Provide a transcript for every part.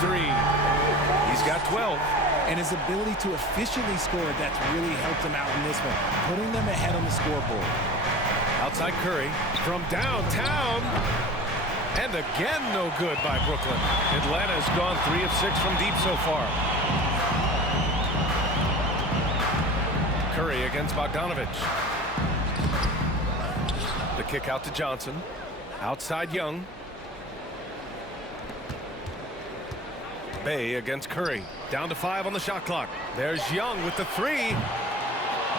three. He's got 12. And his ability to efficiently score, that's really helped him out in this one, putting them ahead on the scoreboard. Outside Curry from downtown. And again, no good by Brooklyn. Atlanta's gone 3 of 6 from deep so far. Curry against Bogdanovich. The kick out to Johnson. Outside Young. Bay against Curry. Down to 5 on the shot clock. There's Young with the 3.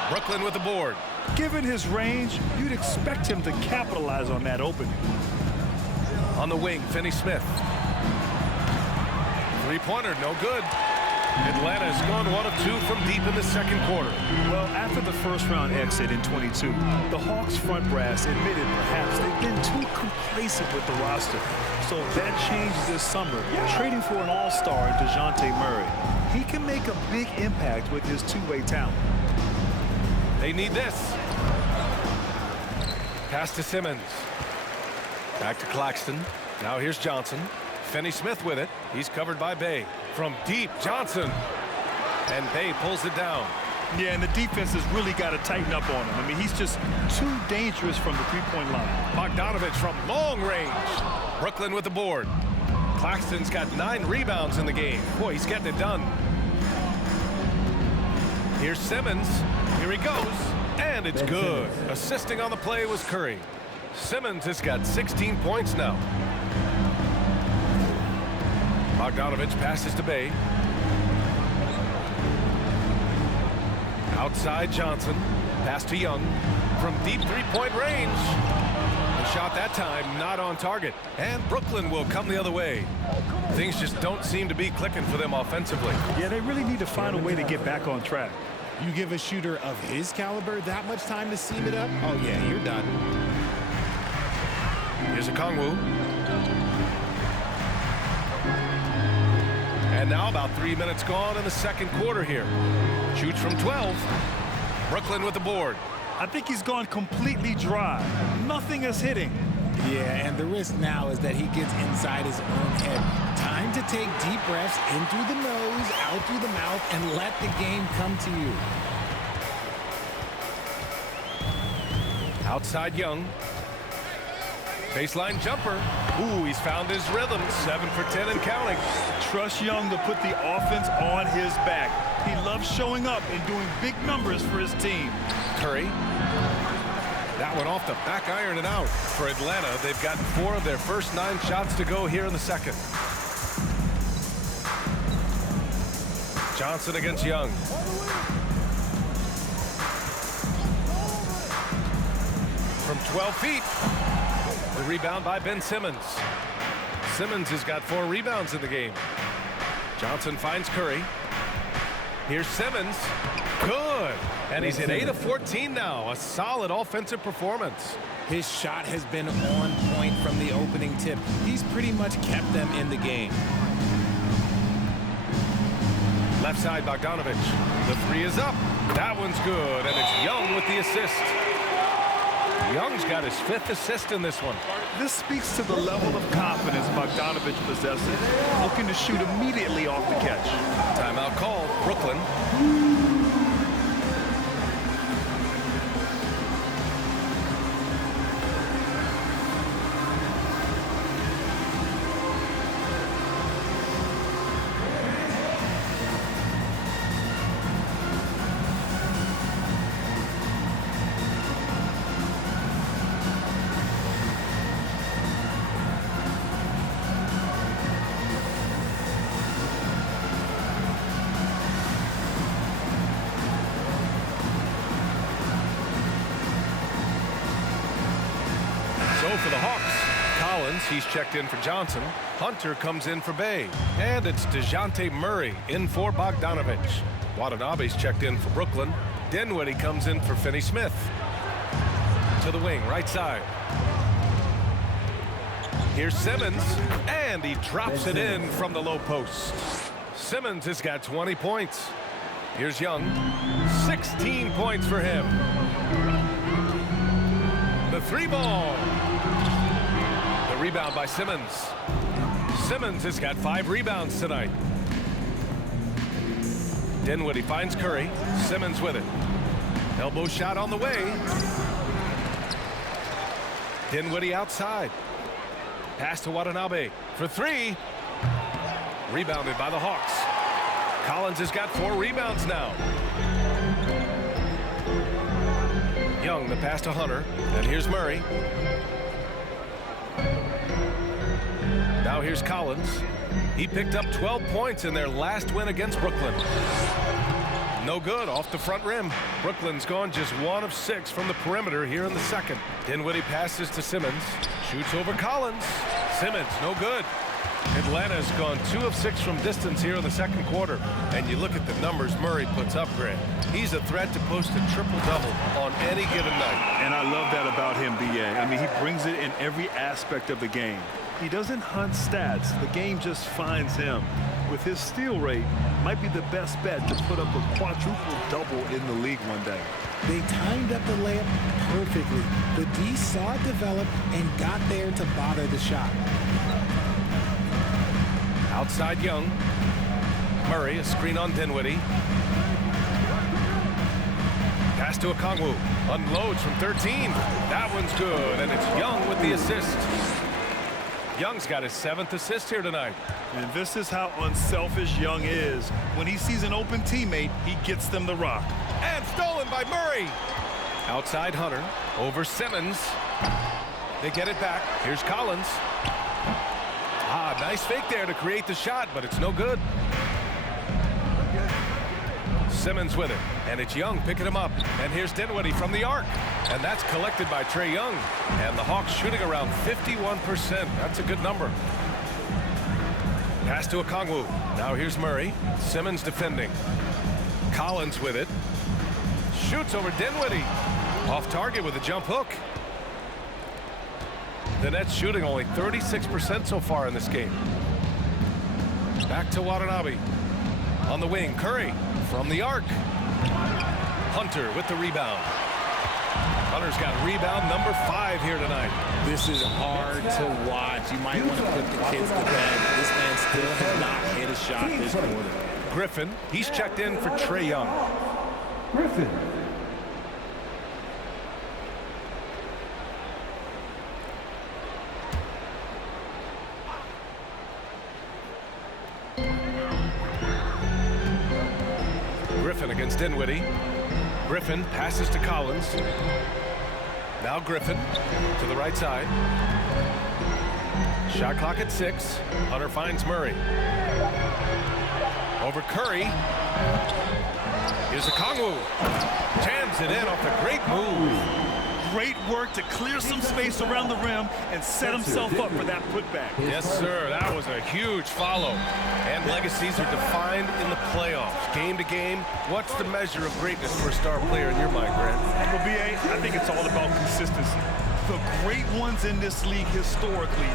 Brooklyn with the board. Given his range, you'd expect him to capitalize on that opening. On the wing, Finney-Smith. Three-pointer, no good. Atlanta's gone 1 of 2 from deep in the second quarter. Well, after the first-round exit in 22, the Hawks front brass admitted perhaps they've been too complacent with the roster. So that changed this summer, trading for an all-star in DeJounte Murray. He can make a big impact with his two-way talent. They need this. Pass to Simmons. Back to Claxton. Now here's Johnson. Finney-Smith with it. He's covered by Bay. From deep, Johnson. And Bay pulls it down. Yeah, and the defense has really got to tighten up on him. I mean, he's just too dangerous from the three-point line. Bogdanovich from long range. Brooklyn with the board. Claxton's got 9 rebounds in the game. Boy, he's getting it done. Here's Simmons. Here he goes. And it's good. Assisting on the play was Curry. Simmons has got 16 points now. Bogdanovich passes to Bay. Outside Johnson. Pass to Young. From deep three-point range. The shot that time not on target. And Brooklyn will come the other way. Things just don't seem to be clicking for them offensively. Yeah, they really need to find a way to get back on track. You give a shooter of his caliber that much time to seam it up, oh yeah, you're done. Here's a Kongwu. And now about 3 minutes gone in the second quarter here. Shoots from 12. Brooklyn with the board. I think he's gone completely dry. Nothing is hitting. Yeah, and the risk now is that he gets inside his own head. Time to take deep breaths in through the nose, out through the mouth, and let the game come to you. Outside Young. Baseline jumper. Ooh, he's found his rhythm. 7 for 10 and counting. Trust Young to put the offense on his back. He loves showing up and doing big numbers for his team. Curry. That one off the back iron and out. For Atlanta, they've gotten 4 of their first 9 shots to go here in the second. Johnson against Young. From 12 feet. The rebound by Ben Simmons. Simmons has got 4 rebounds in the game. Johnson finds Curry. Here's Simmons. Good. And he's at 8 of 14 now. A solid offensive performance. His shot has been on point from the opening tip. He's pretty much kept them in the game. Left side, Bogdanovich. The 3 is up. That one's good. And it's Young with the assist. Young's got his 5th assist in this one. This speaks to the level of confidence Bogdanovich possesses, looking to shoot immediately off the catch. Timeout called. Brooklyn. So for the Hawks, Collins, he's checked in for Johnson. Hunter comes in for Bay. And it's DeJounte Murray in for Bogdanovich. Watanabe's checked in for Brooklyn. Dinwiddie comes in for Finney-Smith. To the wing, right side. Here's Simmons, and he drops it in from the low post. Simmons has got 20 points. Here's Young. 16 points for him. The 3 ball. The rebound by Simmons. Simmons has got 5 rebounds tonight. Dinwiddie finds Curry. Simmons with it. Elbow shot on the way. Dinwiddie outside. Pass to Watanabe for 3. Rebounded by the Hawks. Collins has got 4 rebounds now. Young, the pass to Hunter. And here's Murray. Now here's Collins. He picked up 12 points in their last win against Brooklyn. No good off the front rim. Brooklyn's gone just 1 of 6 from the perimeter here in the second. Dinwiddie passes to Simmons. Shoots over Collins. Simmons, no good. Atlanta's gone 2 of 6 from distance here in the second quarter. And you look at the numbers Murray puts up, Grant. He's a threat to post a triple-double on any given night. And I love that about him, B.A. I mean, he brings it in every aspect of the game. He doesn't hunt stats. The game just finds him. With his steal rate, might be the best bet to put up a quadruple-double in the league one day. They timed up the layup perfectly. The D saw it develop and got there to bother the shot. Outside Young. Murray, a screen on Dinwiddie. Pass to Okongwu. Unloads from 13. That one's good, and it's Young with the assist. Young's got his 7th assist here tonight. And this is how unselfish Young is. When he sees an open teammate, he gets them the rock. And stolen by Murray. Outside Hunter. Over Simmons. They get it back. Here's Collins. Nice fake there to create the shot, but it's no good. Simmons with it, and it's Young picking him up. And here's Dinwiddie from the arc, and that's collected by Trae Young. And the Hawks shooting around 51%. That's a good number. Pass to Okongwu. Now here's Murray. Simmons defending. Collins with it. Shoots over Dinwiddie. Off target with a jump hook. The Nets shooting only 36% so far in this game. Back to Watanabe. On the wing, Curry from the arc. Hunter with the rebound. Hunter's got rebound number 5 here tonight. This is hard to watch. You might want to put the kids to bed. This man still has not hit a shot this quarter. Griffin, he's checked in for Trae Young. Griffin. Griffin against Dinwiddie. Griffin passes to Collins. Now Griffin to the right side. Shot clock at 6. Hunter finds Murray. Over Curry. Here's Okongwu. Jams it in off a great move. Great work to clear some space around the rim and set himself up for that putback. Yes, sir. That was a huge follow. And legacies are defined in the playoffs. Game to game, what's the measure of greatness for a star player in your mind, Grant? Well, B.A., I think it's all about consistency. The great ones in this league historically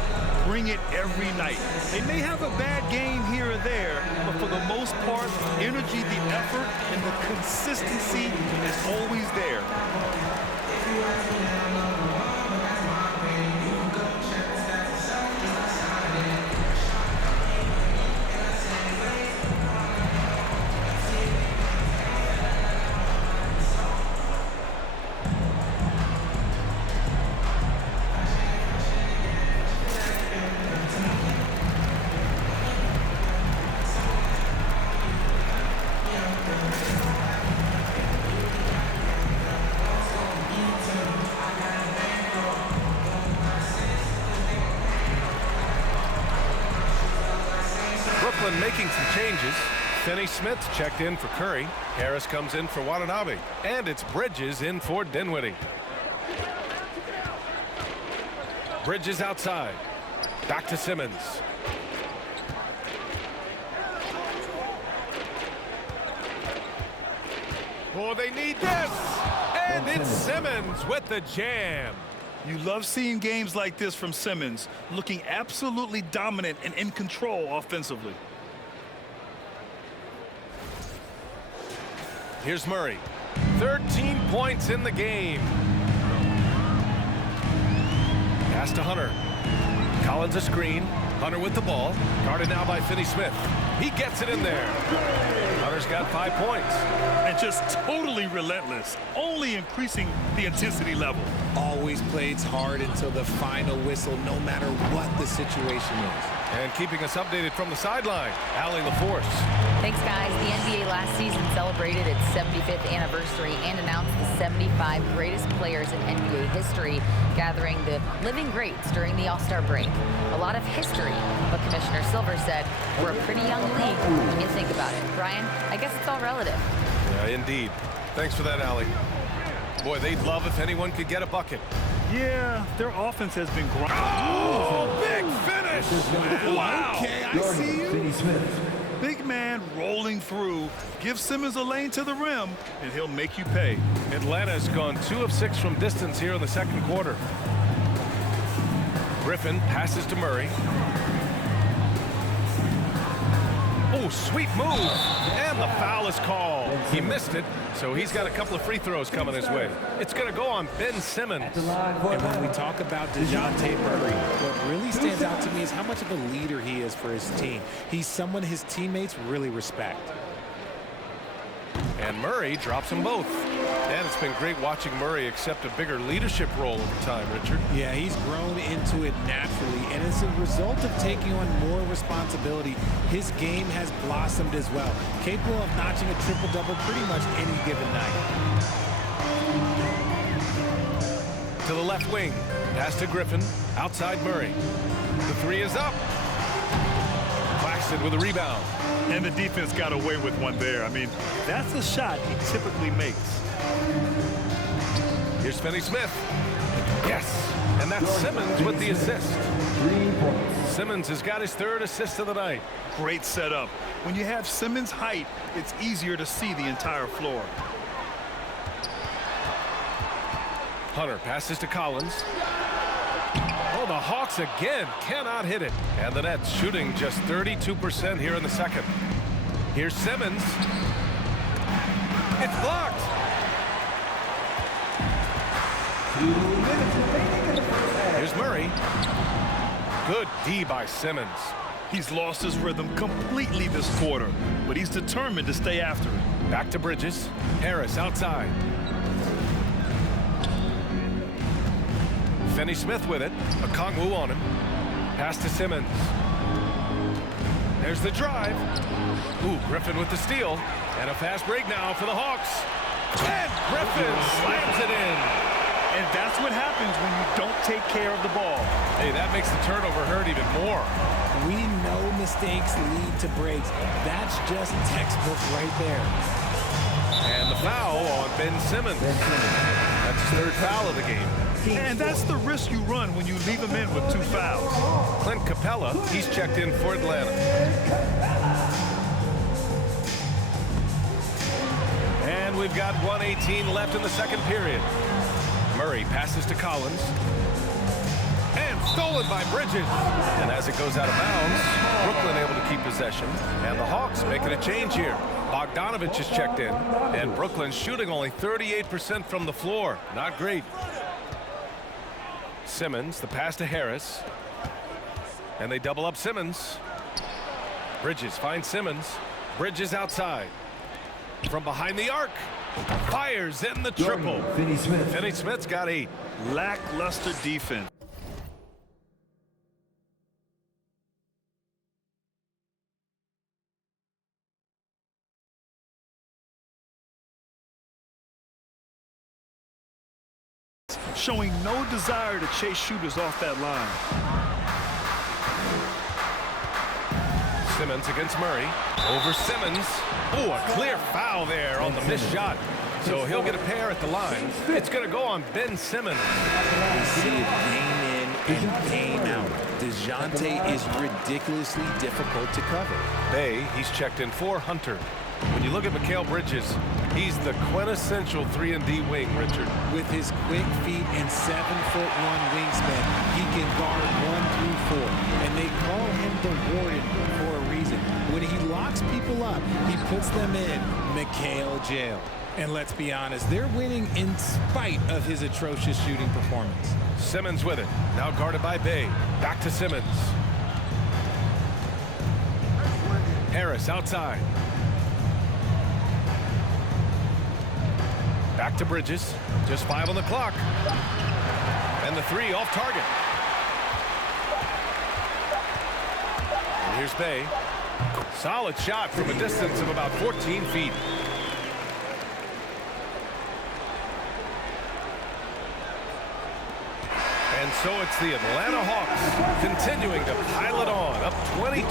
bring it every night. They may have a bad game here or there, but for the most part, energy, the effort, and the consistency is always there. Brooklyn making some changes. Finney-Smith checked in for Curry. Harris comes in for Watanabe. And it's Bridges in for Dinwiddie. Bridges outside. Back to Simmons. Oh, they need this. And it's Simmons with the jam. You love seeing games like this from Simmons, looking absolutely dominant and in control offensively. Here's Murray. 13 points in the game. Pass to Hunter. Collins a screen. Hunter with the ball. Guarded now by Finney-Smith. He gets it in there. Hunter's got 5 points. And just totally relentless, only increasing the intensity level. Always plays hard until the final whistle, no matter what the situation is. And keeping us updated from the sideline, Allie LaForce. Thanks, guys. The NBA last season celebrated its 75th anniversary and announced the 75 greatest players in NBA history, gathering the living greats during the All-Star break. A lot of history, but Commissioner Silver said we're a pretty young league when you think about it. Brian, I guess it's all relative. Yeah, indeed. Thanks for that, Allie. Boy, they'd love if anyone could get a bucket. Yeah, their offense has been grinding. Oh, big finish! Wow. Okay, I see you. Big man rolling through. Give Simmons a lane to the rim, and he'll make you pay. Atlanta's gone 2 of 6 from distance here in the second quarter. Griffin passes to Murray. Oh, sweet move. And the foul is called. He missed it, so he's got a couple of free throws coming his way. It's going to go on Ben Simmons. And when we talk about DeJounte Murray, what really stands out to me is how much of a leader he is for his team. He's someone his teammates really respect. And Murray drops them both. And it's been great watching Murray accept a bigger leadership role over time, Richard. Yeah, he's grown into it naturally, and as a result of taking on more responsibility, his game has blossomed as well, capable of notching a triple-double pretty much any given night. To the left wing. Pass to Griffin. Outside Murray. The 3 is up. Claxton with a rebound. And the defense got away with one there. I mean, that's a shot he typically makes. Here's Finney-Smith. Yes. And that's Simmons with the assist. 3 points. Simmons has got his 3rd assist of the night. Great setup. When you have Simmons' height, it's easier to see the entire floor. Hunter passes to Collins. Oh, the Hawks again cannot hit it. And the Nets shooting just 32% here in the second. Here's Simmons. It's blocked. 2 minutes remaining in the first half. Here's Murray. Good D by Simmons. He's lost his rhythm completely this quarter, but he's determined to stay after it. Back to Bridges. Harris outside. Finney-Smith with it. Okongwu on him. Pass to Simmons. There's the drive. Ooh, Griffin with the steal. And a fast break now for the Hawks. And Griffin slams it in. And that's what happens when you don't take care of the ball. Hey, that makes the turnover hurt even more. We know mistakes lead to breaks. That's just textbook right there. And the foul on Ben Simmons. That's his 3rd foul of the game. And that's the risk you run when you leave him in with 2 fouls. Clint Capella, he's checked in for Atlanta. And we've got 1:18 left in the second period. Murray passes to Collins. And stolen by Bridges. And as it goes out of bounds, Brooklyn able to keep possession. And the Hawks making a change here. Bogdanovich is checked in. And Brooklyn shooting only 38% from the floor. Not great. Simmons, the pass to Harris. And they double up Simmons. Bridges finds Simmons. Bridges outside. From behind the arc. Fires in the triple. Finney-Smith. Finney-Smith's got 8. Lackluster defense. Showing no desire to chase shooters off that line. Simmons against Murray. Over Simmons. Oh, a clear foul there on the missed shot. So he'll get a pair at the line. It's going to go on Ben Simmons. We see it game in and game out. DeJounte is ridiculously difficult to cover. Bay, he's checked in for Hunter. When you look at Mikal Bridges, he's the quintessential 3-and-D wing, Richard. With his quick feet and 7'1" wingspan, he can guard 1 through 4. And they call him the Warden for a reason. When he locks people up, he puts them in Mikal jail. And let's be honest, they're winning in spite of his atrocious shooting performance. Simmons with it. Now guarded by Bay. Back to Simmons. Harris outside. Back to Bridges. Just 5 on the clock. And the 3 off target. And here's Bay. Solid shot from a distance of about 14 feet. And so it's the Atlanta Hawks continuing to pile it on, up 22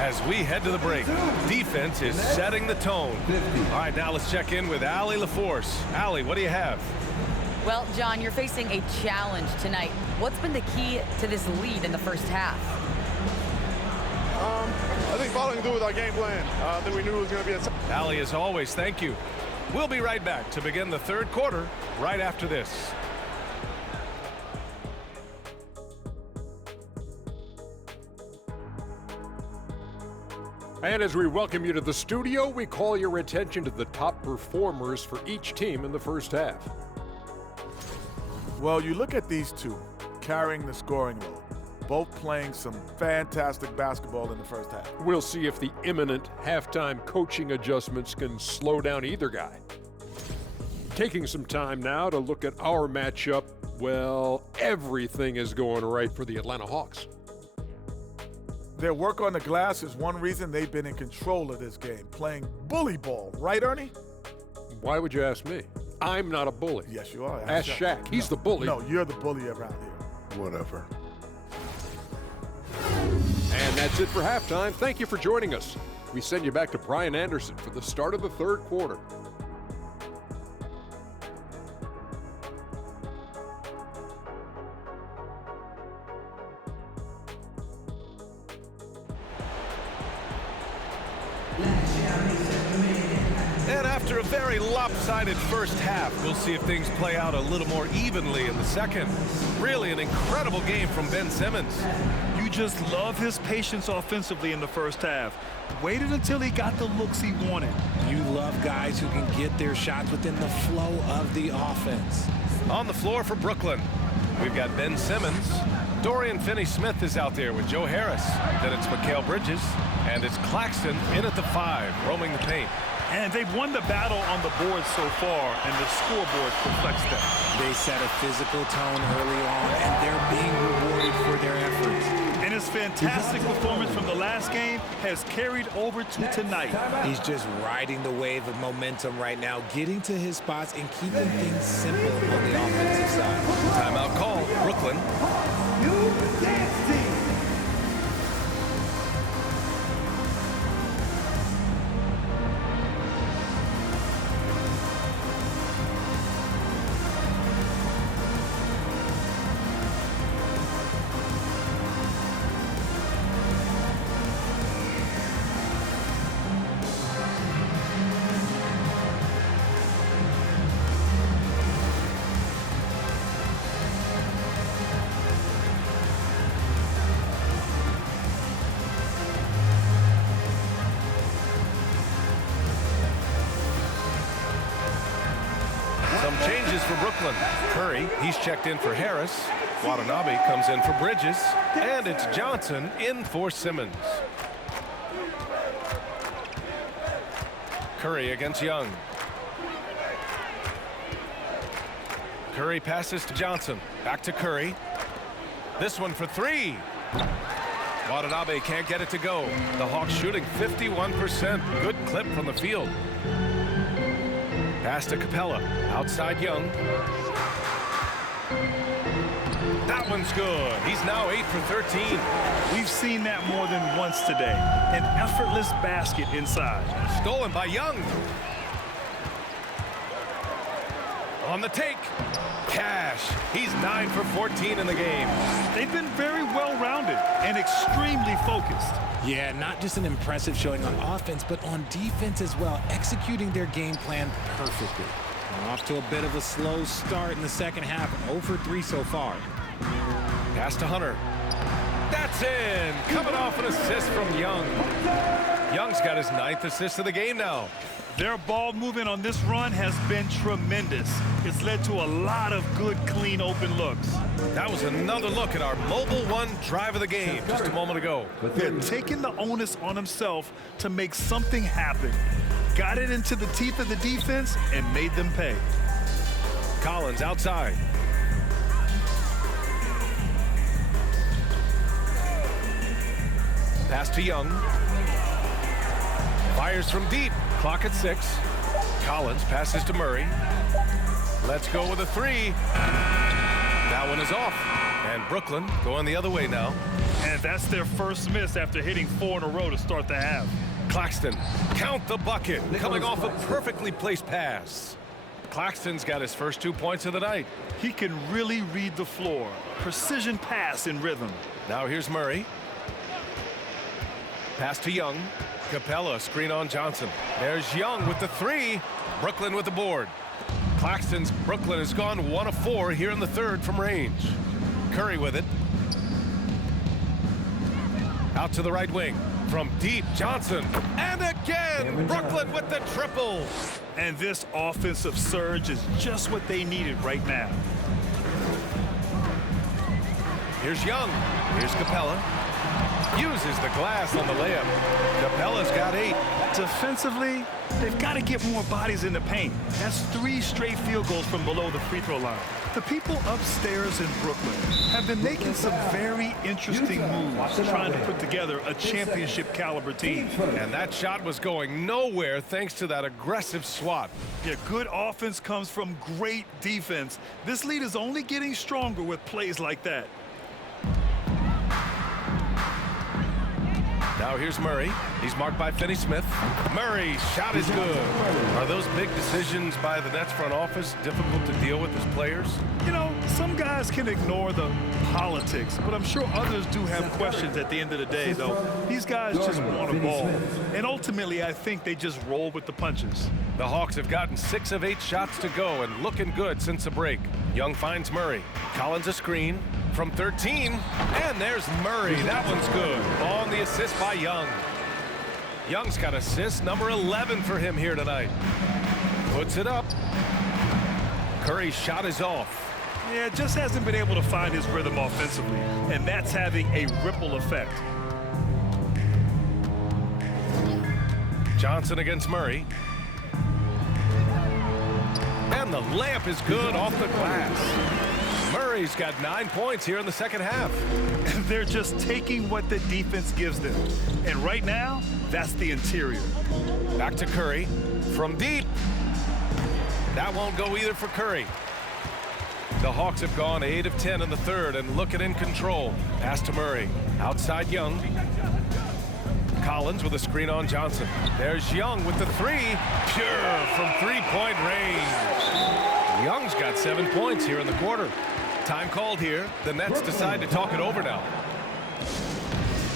as we head to the break. Defense is setting the tone. All right, now let's check in with Allie LaForce. Allie, what do you have? Well, John, you're facing a challenge tonight. What's been the key to this lead in the first half? I think following through with our game plan. I think we knew it was going to be a... Allie, as always, thank you. We'll be right back to begin the third quarter right after this. And as we welcome you to the studio, we call your attention to the top performers for each team in the first half. Well, you look at these two carrying the scoring load, both playing some fantastic basketball in the first half. We'll see if the imminent halftime coaching adjustments can slow down either guy. Taking some time now to look at our matchup, well, everything is going right for the Atlanta Hawks. Their work on the glass is one reason they've been in control of this game, playing bully ball. Right, Ernie? Why would you ask me? I'm not a bully. Yes, you are. Ask Shaq. He's the bully. No, you're the bully around here. Whatever. And that's it for halftime. Thank you for joining us. We send you back to Brian Anderson for the start of the third quarter. And after a very lopsided first half, we'll see if things play out a little more evenly in the second. Really an incredible game from Ben Simmons. You just love his patience offensively in the first half. Waited until he got the looks he wanted. You love guys who can get their shots within the flow of the offense. On the floor for Brooklyn, we've got Ben Simmons. Dorian Finney-Smith is out there with Joe Harris. Then it's Mikal Bridges. And it's Claxton in at the 5, roaming the paint. And they've won the battle on the board so far, and the scoreboard reflects that. They set a physical tone early on, and they're being rewarded for their efforts. And his fantastic performance from the last game has carried over to tonight. He's just riding the wave of momentum right now, getting to his spots and keeping things simple on the offensive side. Timeout call, Brooklyn. New dance team. Some changes for Brooklyn. Curry, he's checked in for Harris. Watanabe comes in for Bridges. And it's Johnson in for Simmons. Curry against Young. Curry passes to Johnson. Back to Curry. This one for 3. Watanabe can't get it to go. The Hawks shooting 51%. Good clip from the field. Pass to Capella. Outside Young. That one's good. He's now 8 for 13. We've seen that more than once today. An effortless basket inside. Stolen by Young. On the take. Cash. He's 9 for 14 in the game. They've been very well-rounded and extremely focused. Yeah, not just an impressive showing on offense, but on defense as well, executing their game plan perfectly. Off to a bit of a slow start in the second half, 0 for 3 so far. Pass to Hunter. That's in. Coming off an assist from Young. Young's got his 9th assist of the game now. Their ball movement on this run has been tremendous. It's led to a lot of good, clean, open looks. That was another look at our Mobile One drive of the game just a moment ago. They're taking the onus on himself to make something happen. Got it into the teeth of the defense and made them pay. Collins outside. Pass to Young. Fires from deep. Clock at 6. Collins passes to Murray. Let's go with a 3. That one is off. And Brooklyn going the other way now. And that's their first miss after hitting 4 in a row to start the half. Claxton, count the bucket. Coming off a perfectly placed pass. Claxton's got his first 2 points of the night. He can really read the floor. Precision pass in rhythm. Now here's Murray. Pass to Young. Capella, screen on Johnson. There's Young with the 3. Brooklyn with the board. Claxton's Brooklyn has gone 1 of 4 here in the third from range. Curry with it. Out to the right wing. From deep, Johnson. And again, Brooklyn with the triple. And this offensive surge is just what they needed right now. Here's Young. Here's Capella. Uses the glass on the layup. Capella's got 8. Defensively, they've got to get more bodies in the paint. That's 3 straight field goals from below the free throw line. The people upstairs in Brooklyn have been making some very interesting moves, trying to put together a championship caliber team. And that shot was going nowhere thanks to that aggressive swat. Yeah, good offense comes from great defense. This lead is only getting stronger with plays like that. Now here's Murray. He's marked by Finney-Smith. Murray's shot is good. Are those big decisions by the Nets front office difficult to deal with as players? You know, some guys can ignore the politics, but I'm sure others do have questions at the end of the day, though. These guys just want a ball. And ultimately, I think they just roll with the punches. The Hawks have gotten 6 of 8 shots to go and looking good since the break. Young finds Murray. Collins a screen from 13. And there's Murray. That one's good. On the assist by Young. Young's got assist number 11 for him here tonight. Puts it up. Curry's shot is off. Yeah, just hasn't been able to find his rhythm offensively, and that's having a ripple effect. Johnson against Murray. And the layup is good off the glass. Murray's got 9 points here in the second half. They're just taking what the defense gives them. And right now, that's the interior. Back to Curry from deep. That won't go either for Curry. The Hawks have gone 8 of 10 in the third and looking in control. Pass to Murray. Outside Young. Collins with a screen on Johnson. There's Young with the 3. Pure from three-point range. Young's got 7 points here in the quarter. Time called here. The Nets decide to talk it over now.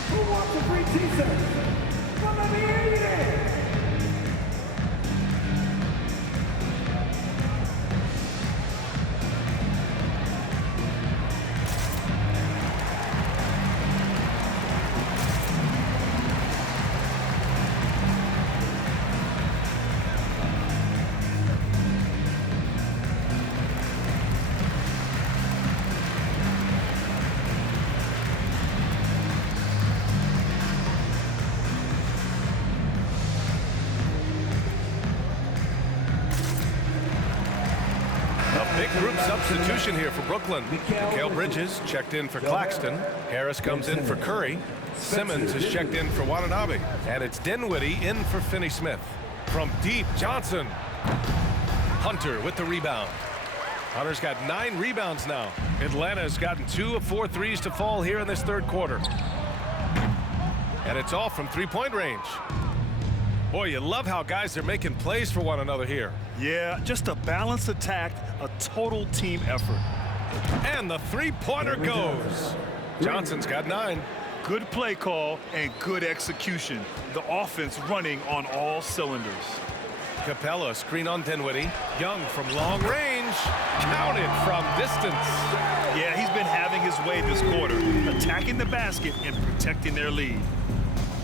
Who wants a free t-shirt? Come let me hear you. Big group substitution here for Brooklyn. Mikal Bridges checked in for Claxton. Harris comes in for Curry. Simmons is checked in for Watanabe. And it's Dinwiddie in for Finney-Smith. From deep, Johnson. Hunter with the rebound. Hunter's got 9 rebounds now. Atlanta's gotten 2 of 4 threes to fall here in this third quarter. And it's all from three-point range. Boy, you love how guys are making plays for one another here. Yeah, just a balanced attack, a total team effort. And the three-pointer goes. Johnson's got 9. Good play call and good execution. The offense running on all cylinders. Capella, screen on Dinwiddie. Young from long range. Counted from distance. Yeah, he's been having his way this quarter, attacking the basket and protecting their lead.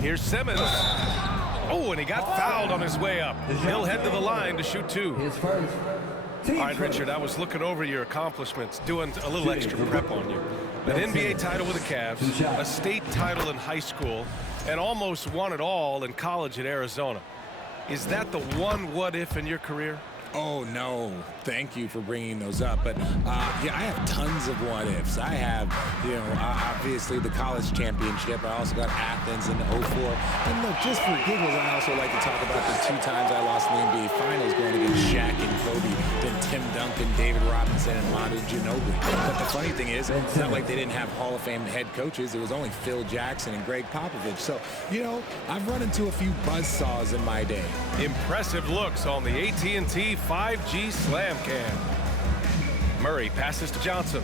Here's Simmons. Oh, and he got fouled on his way up. He'll head to the line to shoot 2. His first. All right, Richard, I was looking over your accomplishments, doing a little extra prep on you. An NBA title with the Cavs, a state title in high school, and almost won it all in college at Arizona. Is that the one what-if in your career? Oh, no. Thank you for bringing those up. But, yeah, I have tons of what-ifs. I have, obviously the college championship. I also got Athens in 04. And look, just for giggles, I also like to talk about the 2 times I lost in the NBA Finals going against Shaq and Kobe, then Tim Duncan, David Robinson, and Manu Ginobili. But the funny thing is, it's not like they didn't have Hall of Fame head coaches. It was only Phil Jackson and Greg Popovich. So, I've run into a few buzzsaws in my day. Impressive looks on the AT&T 5G Slam Cam. Murray passes to Johnson.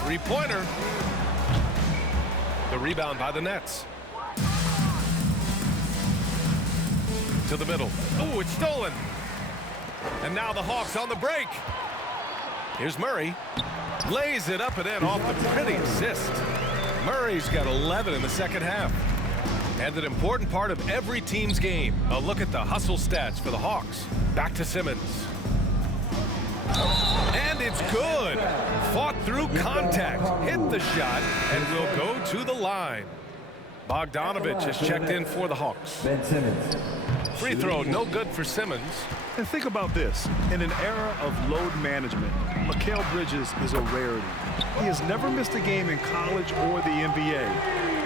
3-pointer. The rebound by the Nets. To the middle. Oh, it's stolen. And now the Hawks on the break. Here's Murray. Lays it up and in off the pretty assist. Murray's got 11 in the second half. And an important part of every team's game. A look at the hustle stats for the Hawks. Back to Simmons. And it's good. Fought through contact. Hit the shot and will go to the line. Bogdanovich has checked in for the Hawks. Ben Simmons. Free throw, no good for Simmons. And think about this. In an era of load management, Mikal Bridges is a rarity. He has never missed a game in college or the NBA.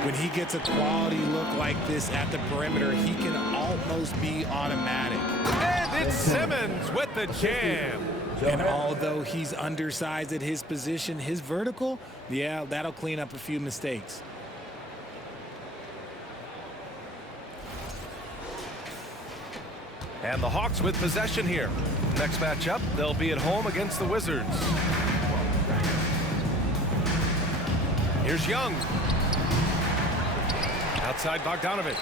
When he gets a quality look like this at the perimeter, he can almost be automatic. And it's Simmons with the jam. And although he's undersized at his position, his vertical, yeah, that'll clean up a few mistakes. And the Hawks with possession here. Next matchup, they'll be at home against the Wizards. Here's Young. Outside Bogdanovich.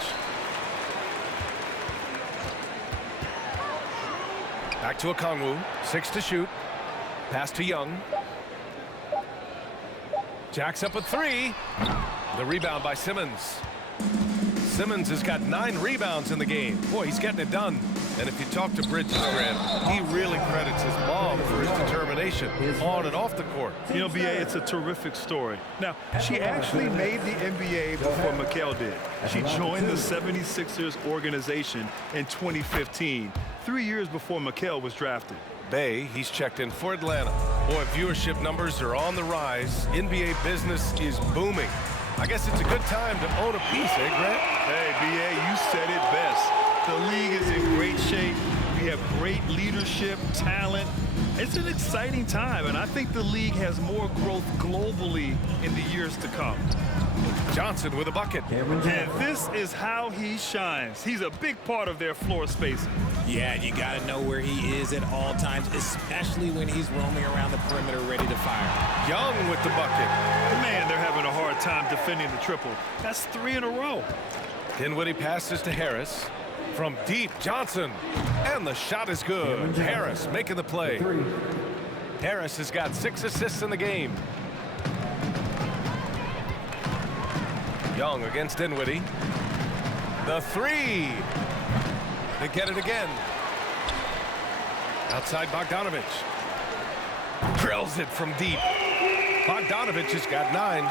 Back to Okongwu. 6 to shoot. Pass to Young. Jacks up a 3. The rebound by Simmons. Simmons has got 9 rebounds in the game. Boy, he's getting it done. And if you talk to Bridges, Grant, he really credits his mom for his determination on and off the court. BA, it's a terrific story. Now, she actually made the NBA before Mikal did. She joined the 76ers organization in 2015, 3 years before Mikal was drafted. Bay, he's checked in for Atlanta. Boy, viewership numbers are on the rise. NBA business is booming. I guess it's a good time to own a piece, Grant? Hey, BA, you said it best. The league is in great shape. We have great leadership, talent. It's an exciting time, and I think the league has more growth globally in the years to come. Johnson with a bucket. And this is how he shines. He's a big part of their floor spacing. Yeah, you got to know where he is at all times, especially when he's roaming around the perimeter ready to fire. Young with the bucket. Man, they're having a hard time defending the triple. That's 3 in a row. Dinwiddie passes to Harris. From deep, Johnson. And the shot is good. Harris making the play. Harris has got 6 assists in the game. Young against Dinwiddie. The 3. They get it again. Outside Bogdanovich. Drills it from deep. Bogdanovich has got 9.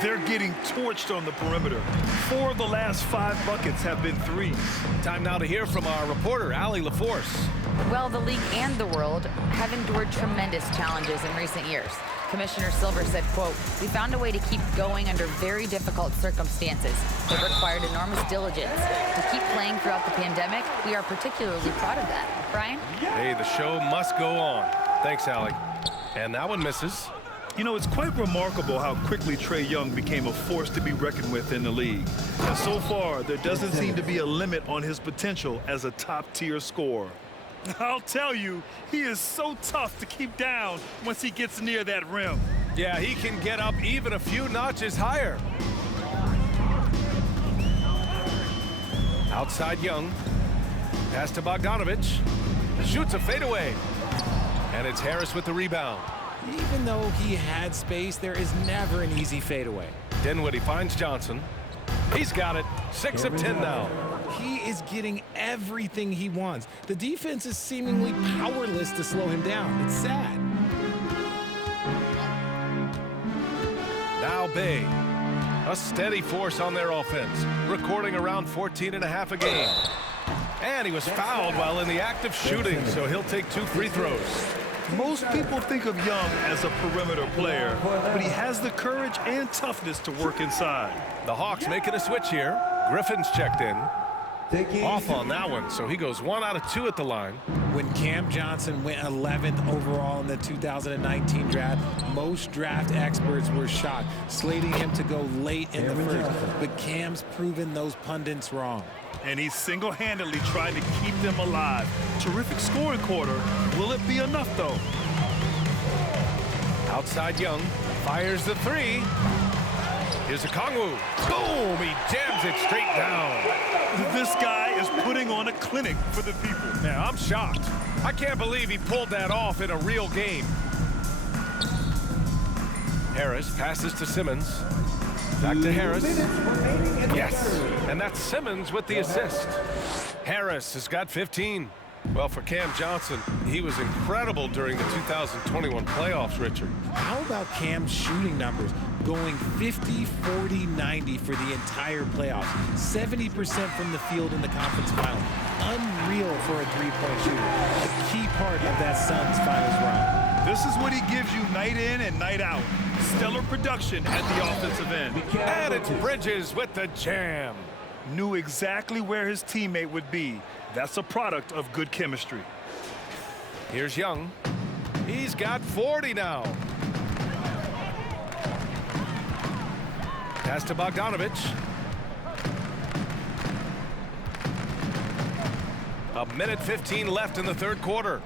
They're getting torched on the perimeter. 4 of the last 5 buckets have been threes. Time now to hear from our reporter, Allie LaForce. Well, the league and the world have endured tremendous challenges in recent years. Commissioner Silver said, quote, "We found a way to keep going under very difficult circumstances. It required enormous diligence. To keep playing throughout the pandemic, we are particularly proud of that." Brian? Hey, the show must go on. Thanks, Allie. And that one misses. It's quite remarkable how quickly Trae Young became a force to be reckoned with in the league. And so far, there doesn't seem to be a limit on his potential as a top-tier scorer. I'll tell you, he is so tough to keep down once he gets near that rim. Yeah, he can get up even a few notches higher. Outside Young. Pass to Bogdanovich. Shoots a fadeaway. And it's Harris with the rebound. Even though he had space, there is never an easy fadeaway. Dinwiddie finds Johnson. He's got it. 6 of 10 now. He is getting everything he wants. The defense is seemingly powerless to slow him down. It's sad. Now Bay, a steady force on their offense, recording around 14.5 a game. And he was fouled while in the act of shooting, so he'll take 2 free throws. Most people think of Young as a perimeter player, but he has the courage and toughness to work inside. The Hawks making a switch here. Griffin's checked in. Off on that one, so he goes 1 out of 2 at the line. When Cam Johnson went 11th overall in the 2019 draft, most draft experts were shocked, slating him to go late in the first. But Cam's proven those pundits wrong. And he's single-handedly trying to keep them alive. Terrific scoring quarter. Will it be enough, though? Outside Young, fires the 3. Here's a Kongwu. Boom! He jams it straight down. This guy is putting on a clinic for the people. Yeah, I'm shocked. I can't believe he pulled that off in a real game. Harris passes to Simmons. Back to Harris. Yes, and that's Simmons with the assist. Harris has got 15. Well, for Cam Johnson, he was incredible during the 2021 playoffs, Richard. How about Cam's shooting numbers? Going 50, 40, 90 for the entire playoffs. 70% from the field in the conference final. Unreal for a three-point shooter. A key part of that Suns finals run. This is what he gives you night in and night out. Stellar production at the offensive end. And it's Bridges with the jam. Knew exactly where his teammate would be. That's a product of good chemistry. Here's Young. He's got 40 now. Pass to Bogdanovich. A minute 15 left in the third quarter.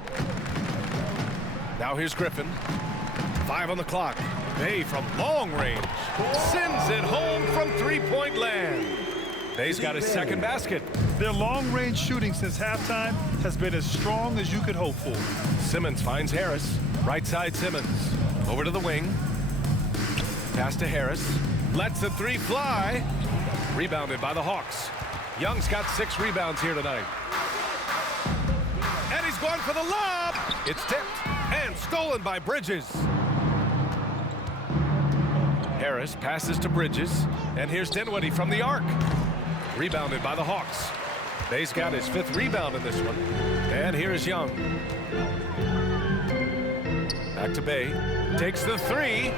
Now here's Griffin. 5 on the clock. Bay from long range. Sends it home from three-point land. Bay's got his second basket. Their long-range shooting since halftime has been as strong as you could hope for. Simmons finds Harris. Right side Simmons. Over to the wing. Pass to Harris. Lets the 3 fly. Rebounded by the Hawks. Young's got 6 rebounds here tonight. And he's going for the lob. It's tipped and stolen by Bridges. Harris passes to Bridges. And here's Dinwiddie from the arc. Rebounded by the Hawks. Bay's got his 5th rebound in this one. And here's Young. Back to Bay. Takes the 3.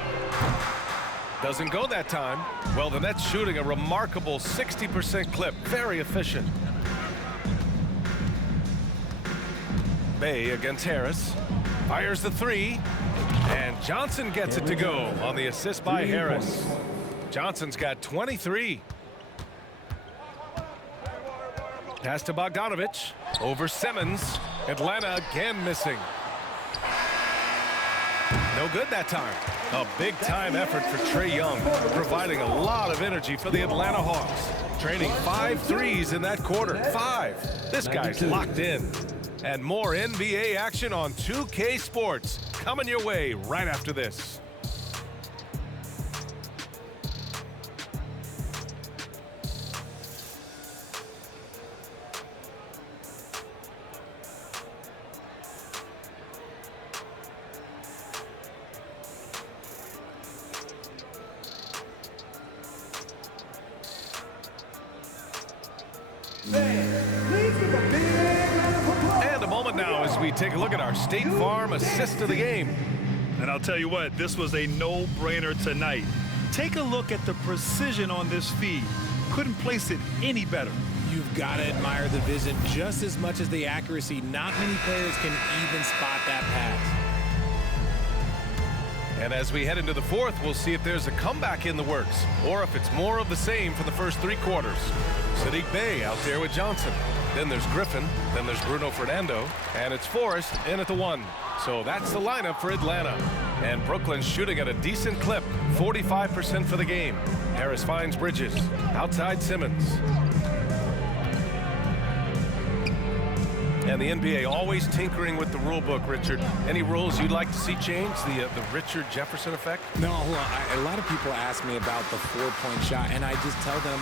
Doesn't go that time. Well, the Nets shooting a remarkable 60% clip. Very efficient. Bay against Harris. Fires the 3. And Johnson gets it to go on the assist by Harris. Johnson's got 23. Pass to Bogdanovich. Over Simmons. Atlanta again missing. No good that time. A big-time effort for Trae Young, providing a lot of energy for the Atlanta Hawks. Training 5 threes in that quarter. 5. This guy's locked in. And more NBA action on 2K Sports coming your way right after this. And a moment now as we take a look at our State Farm assist of the game. And I'll tell you what, this was a no-brainer tonight. Take a look at the precision on this feed. Couldn't place it any better. You've got to admire the vision just as much as the accuracy. Not many players can even spot that pass. And as we head into the fourth, we'll see if there's a comeback in the works or if it's more of the same for the first 3 quarters. Sadiq Bey out there with Johnson. Then there's Griffin. Then there's Bruno Fernando. And it's Forrest in at the 1. So that's the lineup for Atlanta. And Brooklyn's shooting at a decent clip, 45% for the game. Harris finds Bridges. Outside Simmons. And the NBA always tinkering with the rule book, Richard. Any rules you'd like to see change? The Richard Jefferson effect? No, a lot of people ask me about the 4-point shot, and I just tell them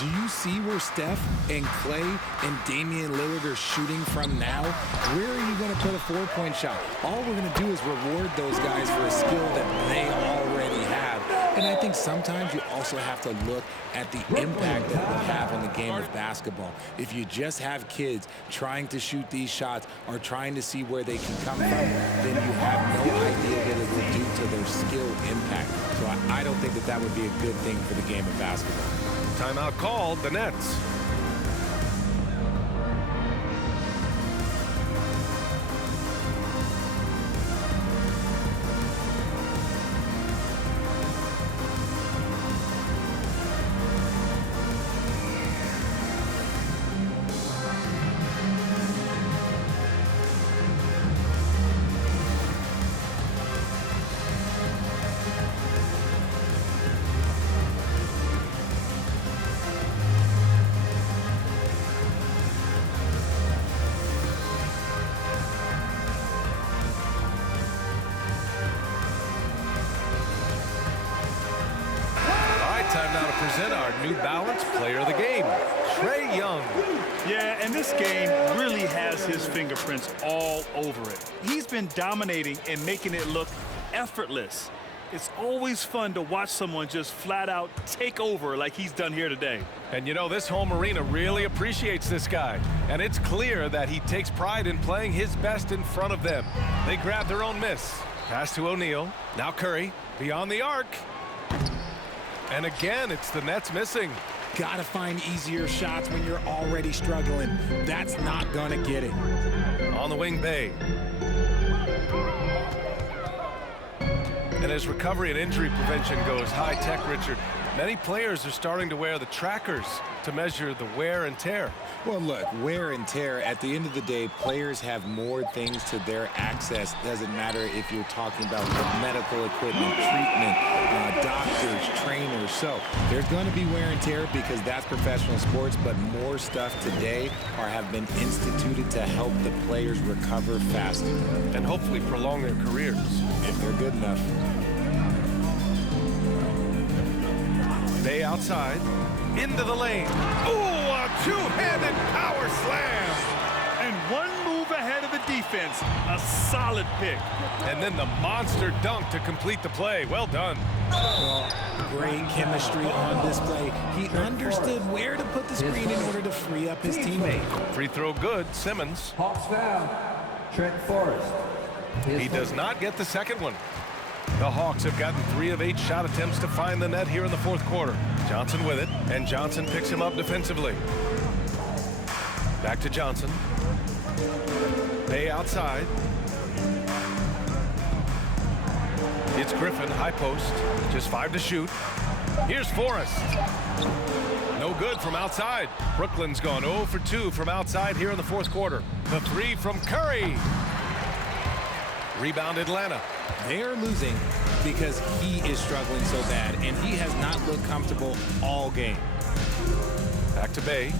Do you see where Steph and Clay and Damian Lillard are shooting from now? Where are you going to put a 4-point shot? All we're going to do is reward those guys for a skill that they already have. And I think sometimes you also have to look at the impact that it will have on the game of basketball. If you just have kids trying to shoot these shots or trying to see where they can come from, then you have no idea what it will do to their skill impact. So I don't think that that would be a good thing for the game of basketball. Timeout called, the Nets. Time now to present our New Balance Player of the Game, Trae Young. Yeah, and this game really has his fingerprints all over it. He's been dominating and making it look effortless. It's always fun to watch someone just flat out take over like he's done here today. And you know, this home arena really appreciates this guy. And it's clear that he takes pride in playing his best in front of them. They grab their own miss. Pass to O'Neal. Now Curry beyond the arc. And again, it's the Nets missing. Gotta find easier shots when you're already struggling. That's not gonna get it. On the wing, Bay. And as recovery and injury prevention goes high-tech, Richard, many players are starting to wear the trackers to measure the wear and tear. Well, look, wear and tear, at the end of the day, players have more things to their access. Doesn't matter if you're talking about medical equipment, treatment, doctors, trainers. So there's going to be wear and tear because that's professional sports, but more stuff today have been instituted to help the players recover faster. And hopefully prolong their careers. If they're good enough. Bay outside, into the lane. Ooh, a two-handed power slam. And one move ahead of the defense, a solid pick. And then the monster dunk to complete the play. Well done. Well, great chemistry on display. He understood where to put the screen in order to free up his teammate. Free throw good, Simmons. Hawks foul, Trent Forrest. He does not get the second one. The Hawks have gotten 3 of 8 shot attempts to find the net here in the fourth quarter. Johnson with it, and Johnson picks him up defensively. Back to Johnson. Bay outside. It's Griffin, high post. Just 5 to shoot. Here's Forrest. No good from outside. Brooklyn's gone 0 for 2 from outside here in the fourth quarter. The 3 from Curry. Rebound Atlanta. They are losing because he is struggling so bad, and he has not looked comfortable all game. Back to Bay.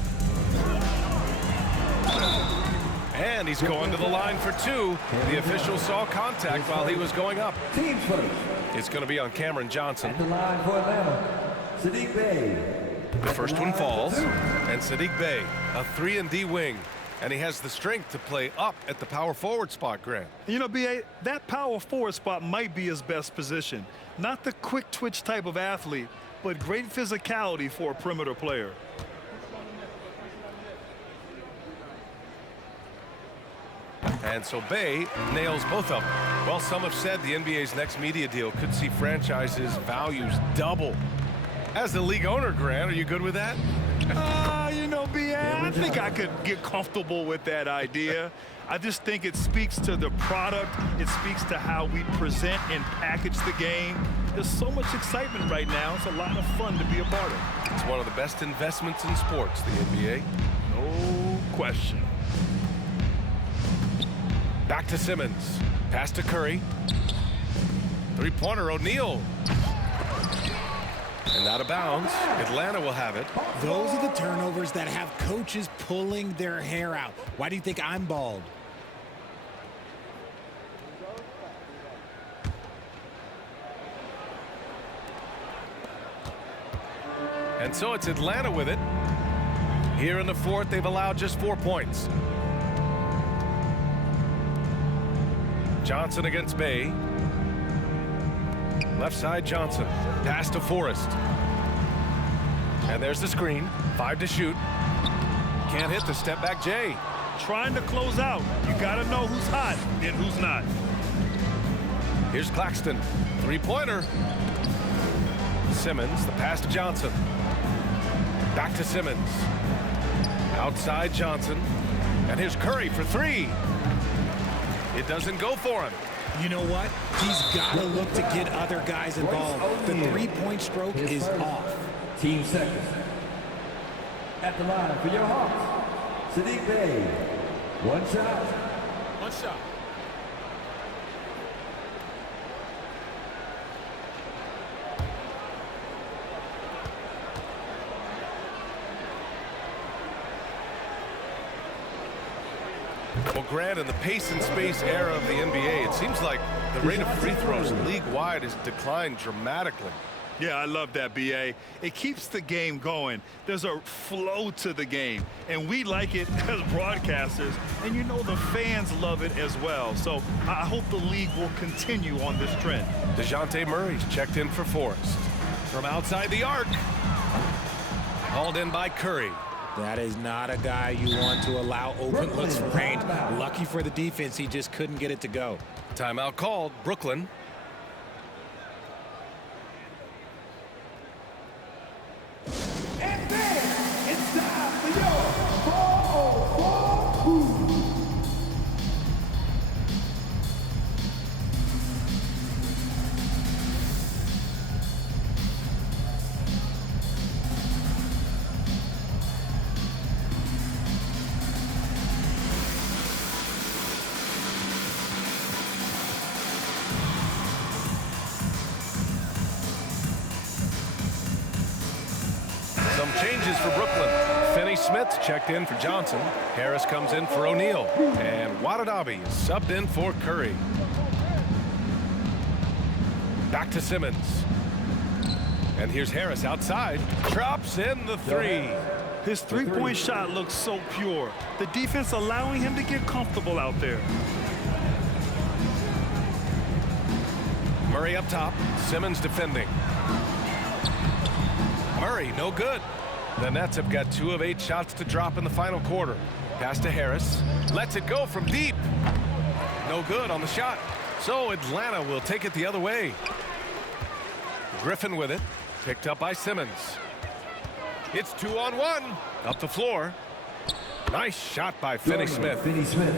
And he's going to the line for 2. The official saw contact while he was going up. Team first. It's going to be on Cameron Johnson. At the line for Atlanta, Sadiq Bey. The first one falls, and Sadiq Bey, a 3-and-D wing. And he has the strength to play up at the power forward spot, Grant. You know, B.A., that power forward spot might be his best position. Not the quick twitch type of athlete, but great physicality for a perimeter player. And so Bay nails both of them. Well, some have said the NBA's next media deal could see franchises' values double. As the league owner, Grant, are you good with that? You know, B.A., I think I could get comfortable with that idea. I just think it speaks to the product. It speaks to how we present and package the game. There's so much excitement right now. It's a lot of fun to be a part of. It's one of the best investments in sports, the NBA. No question. Back to Simmons. Pass to Curry. Three-pointer, O'Neal. And out of bounds. Atlanta will have it. Those are the turnovers that have coaches pulling their hair out. Why do you think I'm bald? And so it's Atlanta with it. Here in the fourth, they've allowed just 4 points. Johnson against Bay. Left side Johnson. Pass to Forrest. And there's the screen. 5 to shoot. Can't hit the step back Jay. Trying to close out. You got to know who's hot and who's not. Here's Claxton. 3-pointer. Simmons, the pass to Johnson. Back to Simmons. Outside Johnson. And here's Curry for 3. It doesn't go for him. You know what? He's got to look to get other guys involved. The 3-point stroke is off. Team second. At the line for your Hawks, Sadiq Bey. 1 shot. 1 shot. Well, Grant, in the pace and space era of the NBA, it seems like the rate of free throws league-wide has declined dramatically. Yeah, I love that, B.A. It keeps the game going. There's a flow to the game, and we like it as broadcasters, and you know the fans love it as well. So I hope the league will continue on this trend. DeJounte Murray's checked in for Forrest. From outside the arc. Hauled in by Curry. That is not a guy you want to allow open looks for range. Lucky for the defense, he just couldn't get it to go. Timeout called. Brooklyn. And then it's time for your 404 Who. Some changes for Brooklyn. Finney Smith checked in for Johnson. Harris comes in for O'Neal. And Watanabe is subbed in for Curry. Back to Simmons. And here's Harris outside. Drops in the 3. His three-point shot looks so pure. The defense allowing him to get comfortable out there. Murray up top. Simmons defending. Murray, no good. The Nets have got 2 of 8 shots to drop in the final quarter. Pass to Harris. Lets it go from deep. No good on the shot. So Atlanta will take it the other way. Griffin with it. Picked up by Simmons. It's 2-on-1. Up the floor. Nice shot by Finney Smith.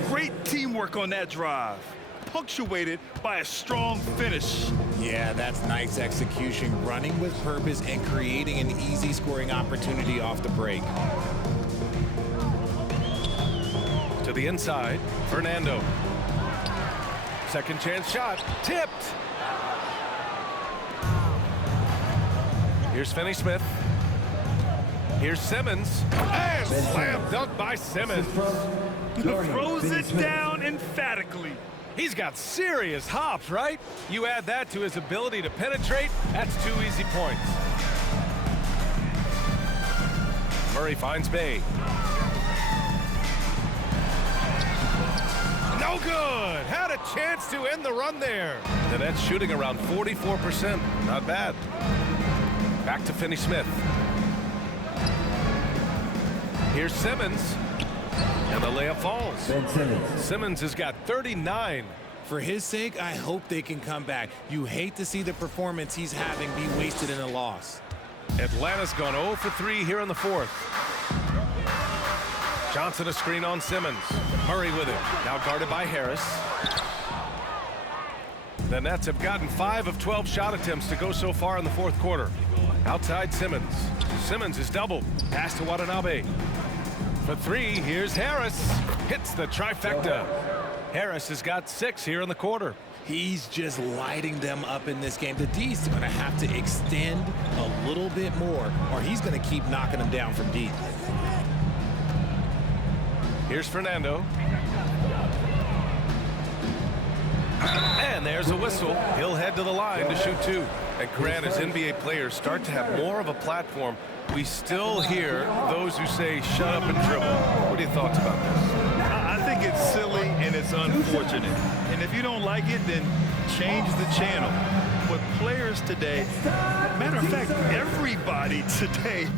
Great teamwork on that drive. Punctuated by a strong finish. Yeah, that's nice execution, running with purpose and creating an easy scoring opportunity off the break. To the inside, Fernando. Second chance shot, tipped. Here's Finney Smith. Here's Simmons. And slam dunk by Simmons. Throws it down emphatically. He's got serious hops, right? You add that to his ability to penetrate, that's 2 easy points. Murray finds Bay. No good. Had a chance to end the run there. The Nets shooting around 44%. Not bad. Back to Finney Smith. Here's Simmons. And the layup falls. Simmons has got 39. For his sake, I hope they can come back. You hate to see the performance he's having be wasted in a loss. Atlanta's gone 0 for 3 here in the fourth. Johnson a screen on Simmons. Murray with it. Now guarded by Harris. The Nets have gotten 5 of 12 shot attempts to go so far in the fourth quarter. Outside Simmons. Simmons is doubled. Pass to Watanabe. For 3, here's Harris. Hits the trifecta. Harris has got 6 here in the quarter. He's just lighting them up in this game. The D's going to have to extend a little bit more, or he's going to keep knocking them down from deep. Here's Fernando. And there's a whistle. He'll head to the line to shoot 2. And Grant, as NBA players start to have more of a platform, we still hear those who say, shut up and dribble. What are your thoughts about this? I think it's silly and it's unfortunate. And if you don't like it, then change the channel. But players today, matter of fact, everybody today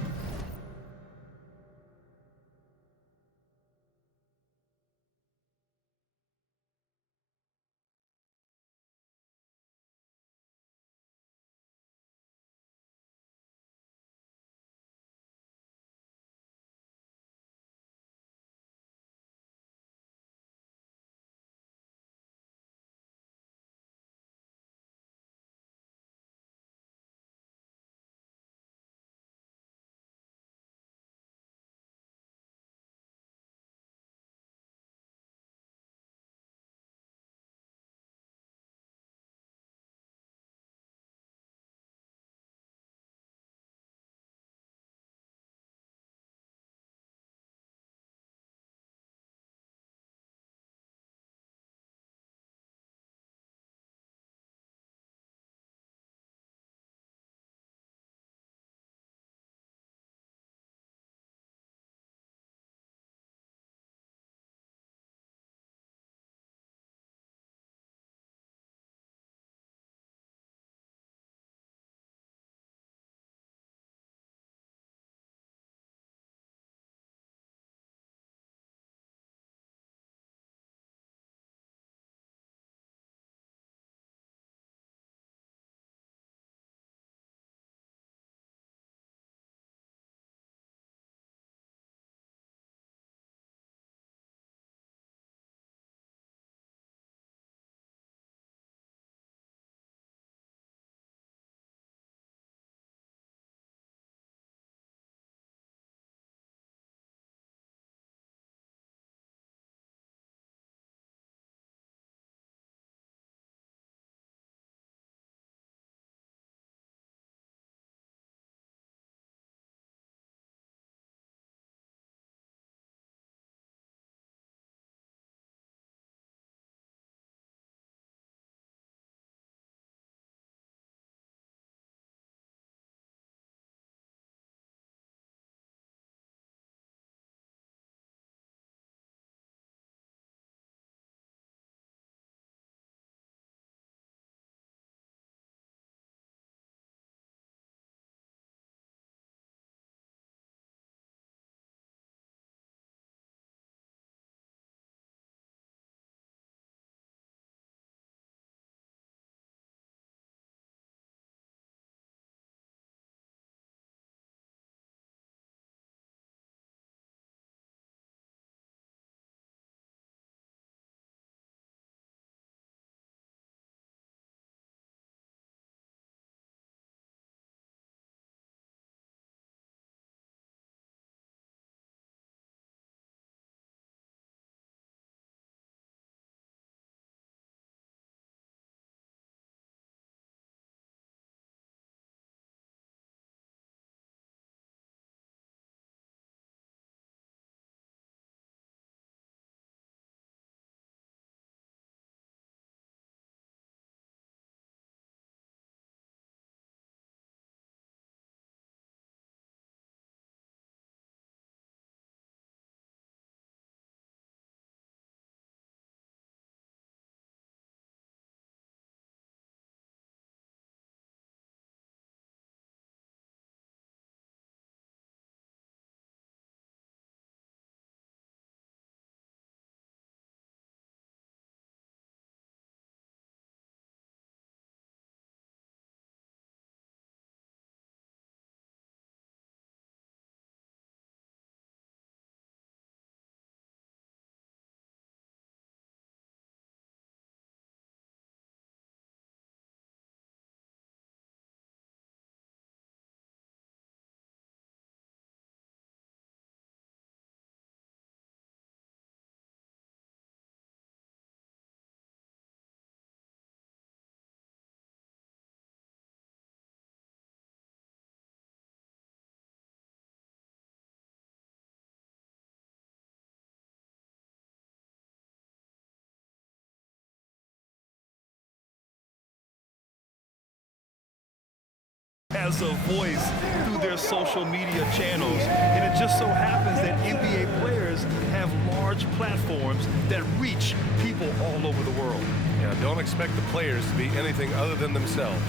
has a voice through their social media channels. And it just so happens that NBA players have large platforms that reach people all over the world. Yeah, don't expect the players to be anything other than themselves.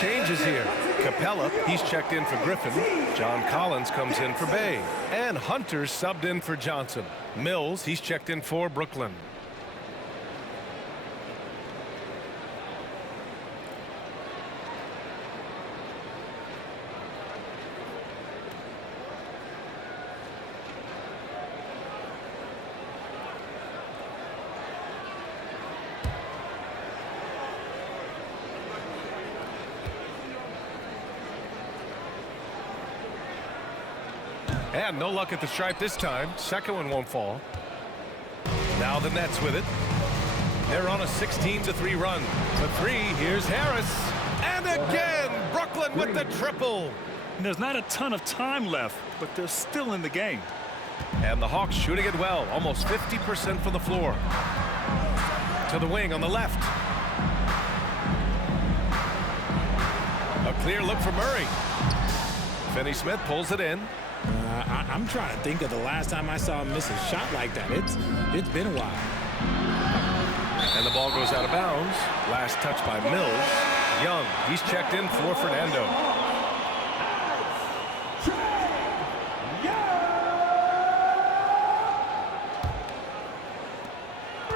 Changes here. Capella, he's checked in for Griffin. John Collins comes in for Bay. And Hunter's subbed in for Johnson. Mills, he's checked in for Brooklyn. And no luck at the stripe this time. Second one won't fall. Now the Nets with it. They're on a 16-3 run. For three, here's Harris. And again, Brooklyn with the triple. And there's not a ton of time left, but they're still in the game. And the Hawks shooting it well. Almost 50% from the floor. To the wing on the left. A clear look for Murray. Finney-Smith pulls it in. I'm trying to think of the last time I saw him miss a shot like that. It's been a while. And the ball goes out of bounds. Last touch by Mills. Young, he's checked in for Fernando.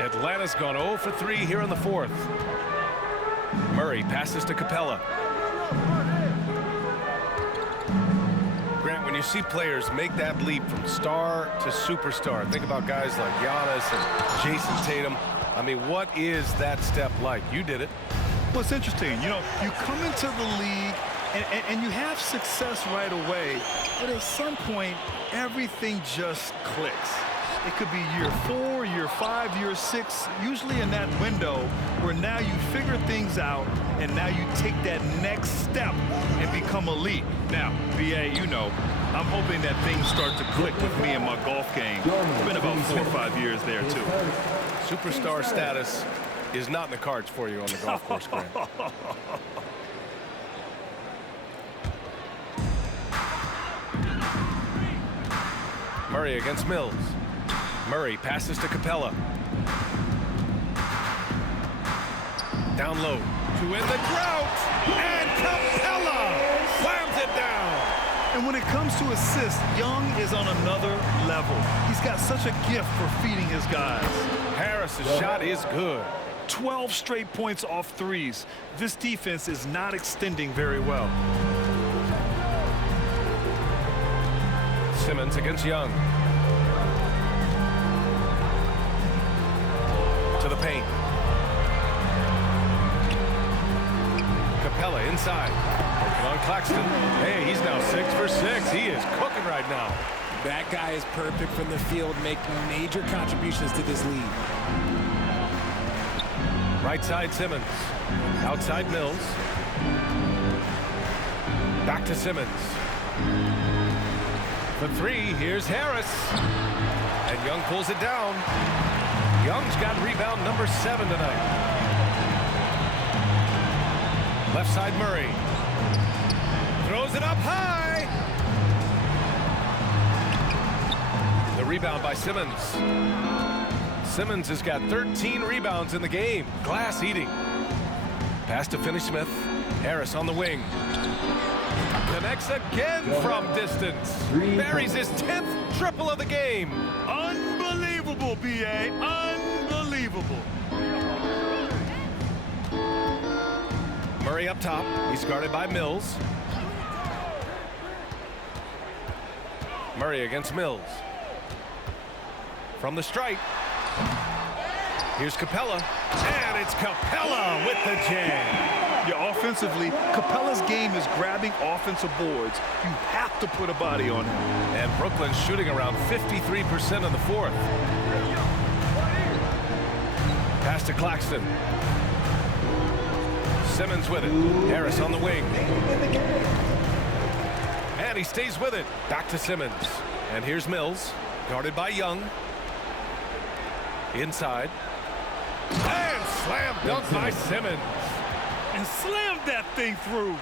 Atlanta's gone 0 for 3 here in the fourth. Murray passes to Capella. Grant, when you see players make that leap from star to superstar, think about guys like Giannis and Jason Tatum. I mean, what is that step like? You did it. Well, it's interesting. You know, you come into the league and you have success right away, but at some point, everything just clicks. It could be year 4, year 5, year 6, usually in that window where now you figure things out and now you take that next step and become elite. Now, BA, you know, I'm hoping that things start to click with me in my golf game. It's been about 4 or 5 years there, too. Superstar status is not in the cards for you on the golf course, Grant. Murray against Mills. Murray passes to Capella. Down low to win the drought. And Capella slams it down. And when it comes to assists, Young is on another level. He's got such a gift for feeding his guys. Harris's shot is good. 12 straight points off threes. This defense is not extending very well. Simmons against Young. To the paint. Capella inside. On Claxton. Hey, he's now 6 for 6. He is cooking right now. That guy is perfect from the field, making major contributions to this league. Right side Simmons. Outside Mills. Back to Simmons. For three, here's Harris. And Young pulls it down. Young's got rebound number 7 tonight. Left side Murray. Throws it up high. The rebound by Simmons. Simmons has got 13 rebounds in the game. Glass eating. Pass to Finney-Smith. Harris on the wing. Connects again from distance. Buries his 10th triple of the game. Unbelievable, BA. Unbelievable. Murray up top. He's guarded by Mills. Murray against Mills. From the stripe. Here's Capella. And it's Capella with the jam. Yeah, offensively, Capella's game is grabbing offensive boards. You have to put a body on him. And Brooklyn's shooting around 53% in the fourth. Pass to Claxton. Simmons with it. Harris on the wing. And he stays with it. Back to Simmons. And here's Mills, guarded by Young. Inside. And slam dunk by Simmons. And slammed that thing through.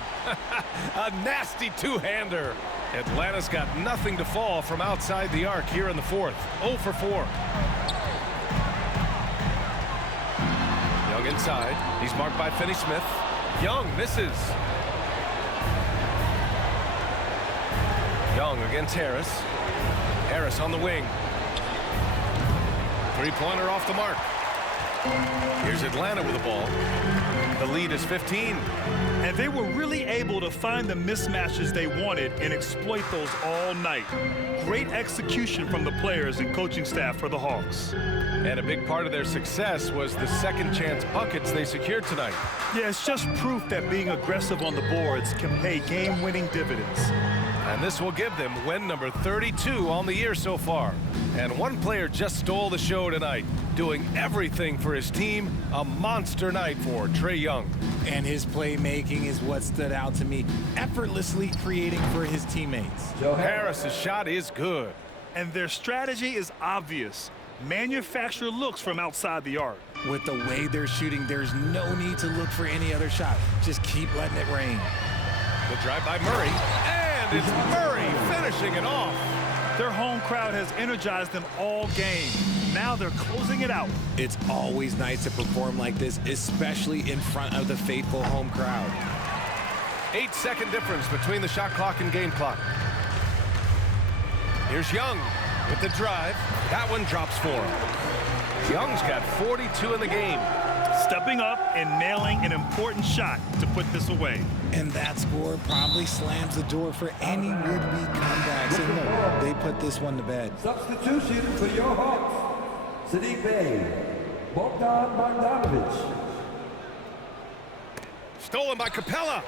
A nasty two-hander. Atlanta's got nothing to fall from outside the arc here in the fourth. 0 for 4. Young inside. He's marked by Finney-Smith. Young misses. Young against Harris. Harris on the wing. Three-pointer off the mark. Here's Atlanta with the ball. The lead is 15. And they were really able to find the mismatches they wanted and exploit those all night. Great execution from the players and coaching staff for the Hawks. And a big part of their success was the second chance buckets they secured tonight. Yeah, it's just proof that being aggressive on the boards can pay game-winning dividends. And this will give them win number 32 on the year so far. And one player just stole the show tonight, doing everything for his team. A monster night for Trae Young. And his playmaking is what stood out to me, effortlessly creating for his teammates. Harris's shot is good. And their strategy is obvious. Manufacture looks from outside the arc. With the way they're shooting, there's no need to look for any other shot. Just keep letting it rain. The drive by Murray. And it's Murray finishing it off. Their home crowd has energized them all game. Now they're closing it out. It's always nice to perform like this, especially in front of the faithful home crowd. 8-second difference between the shot clock and game clock. Here's Young with the drive. That one drops for him. Young's got 42 in the game. Stepping up and nailing an important shot to put this away. And that score probably slams the door for any would-be comebacks. And look, they put this one to bed. Substitution for your Hawks. Sadiq Bey, Bogdan Bogdanovic. Stolen by Capella.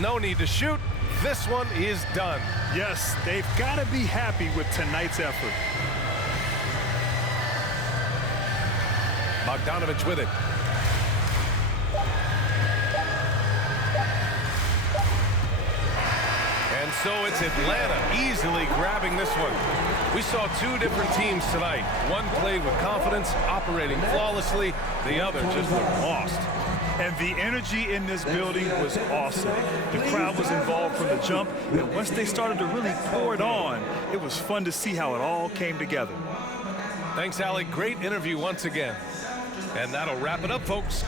No need to shoot. This one is done. Yes, they've got to be happy with tonight's effort. Bogdanovic with it. And so it's Atlanta easily grabbing this one. We saw two different teams tonight. One played with confidence, operating flawlessly. The other just looked lost. And the energy in this building was awesome. The crowd was involved from the jump, and once they started to really pour it on, it was fun to see how it all came together. Thanks, Allie. Great interview once again. And that'll wrap it up, folks.